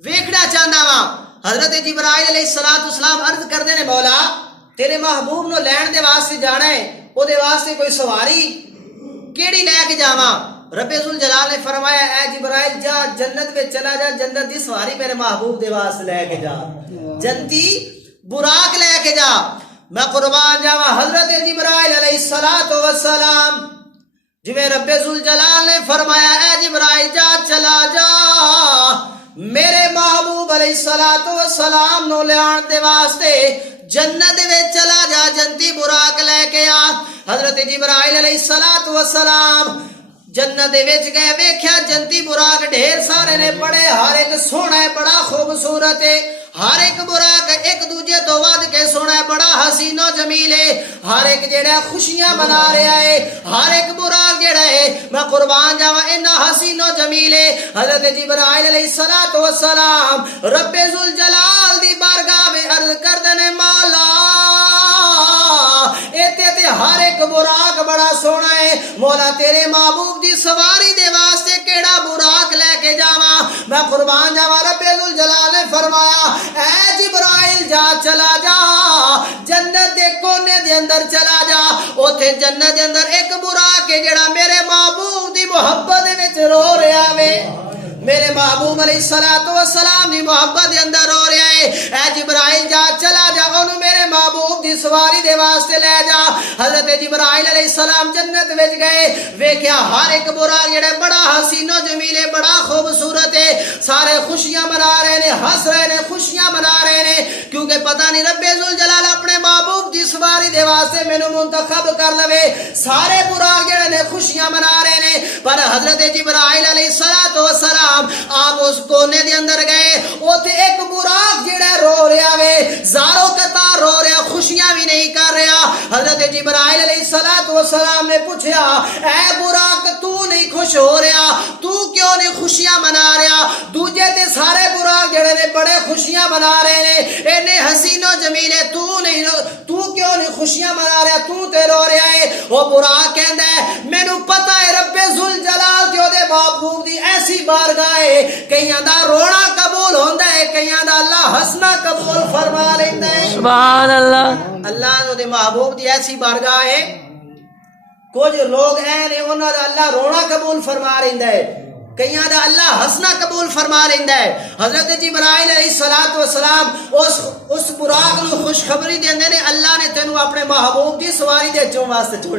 ویکھنا چاہنا وا۔ حضرت جبرائیل علیہ السلام عرض کردے نے مولا تیرے محبوب نو لین دے واسطے جانا ہے، او دے واسطے کوئی سواری کیڑی لے کے جاواں؟ رب ذوالجلال نے فرمایا اے جبرائیل جا جنت میں چلا جا، جنت دی سواری میرے محبوب دے واسطے لے کے جا، جنتی براق لے کے جا۔ میں قربان جاواں حضرت جبرائیل علیہ السلام جویں رب ذوالجلال نے فرمایا اے جبرائیل جا چلا جا میرے محبوب علیہ السلام نو لیان دے واسطے جنت وچ چلا جا، جنتی براق لے کے آ۔ حضرت جبرائیل علیہ السلام جنت دے وچ گئے، ویکھیا جنتی براق ڈھیر سارے نے پڑے، ہر ایک سونا ہے، بڑا خوبصورت ہے، ہر ایک براق ایک دوجے تو ود کے سونا ہے، بڑا حسین و جمیل ہے، ہر ایک جڑا خوشیاں منا رہا ہے، ہر ایک براق جڑا ہے میں قربان جاواں اینا حسین و جمیل ہے۔ حضرت جبرائیل علیہ السلام رب ذوالجلال دی بارگاہ میں عرض کردے نے مولا ایتے تے ہر ایک براق بڑا سونا ہے، مولا تیرے محبوب دی سواری دے واسطے کیڑا براق لے کے جاواں؟ میں قربان جاواں رب ذوالجلال نے فرمایا اے جبرائیل جا چلا جا جنت دے کونے دے اندر چلا جا، اوتھے جنت دے اندر ایک براق ہے جڑا میرے محبوب دی محبت دے وچ رو رہا وے، میرے محبوب علیہ السلام دی محبت دے اندر رو رہا ہے۔ اے جبرائیل جا چلا جا اونوں میرے محبوب دی سواری دے واسطے لے جا۔ حضرت جبرائیل علیہ السلام جنت وچ گئے، ویکھیا ہر ایک براق جڑا بڑا حسین و جمیل ہے، بڑا خوبصورت ہے، سارے خوشیاں منا رہے نے، ہنس رہے نے، خوشیاں منا رہے نے، کیونکہ پتہ نہیں رب ذوالجلال اپنے محبوب دی سواری دے واسطے مینوں منتخب کر لوے۔ سارے براق جڑے نے خوشیاں منا رہے نے، پر حضرت جبرائیل علیہ السلام آپ اس کونے دے اندر گئے، اوتھے ایک براق جڑا رو رہا وے، زاروں قطار رو رہا، خوشیاں بھی نہیں کر رہا۔ حضرت جبرائیل علیہ السلام نے پوچھا اے براق تو نہیں خوش ہو رہا، تو کیوں نہیں خوشیاں منا رہا؟ دوجے تے سارے براق جڑے نے بڑے خوشیاں منا رہے نے، اینے حسین و جمیل ہے، تو کیوں نہیں خوشیاں منا رہا، تو تے رو رہا ہے؟ وہ براق کہندا ہے مینوں پتہ ہے رب ذوالجلال تے دے محبوب دی ایسی بارگاہ کئیاں دا رونا قبول ہوندا ہے، کئیاں دا اللہ ہسنا قبول فرما لیندا ہے۔ سبحان اللہ۔ اللہ دے محبوب دی ایسی بارگاہ ہے، کچھ لوگ ہیں نے انہاں دا اللہ رونا قبول فرما لیندا ہے، کئیاں دا اللہ ہسنا قبول فرما لیندا ہے۔ حضرت جبرائیل علیہ السلام اس براق نو خوشخبری دیندے نے اللہ نے تینوں اپنے محبوب دی سواری دے چون واسطے چھوڑ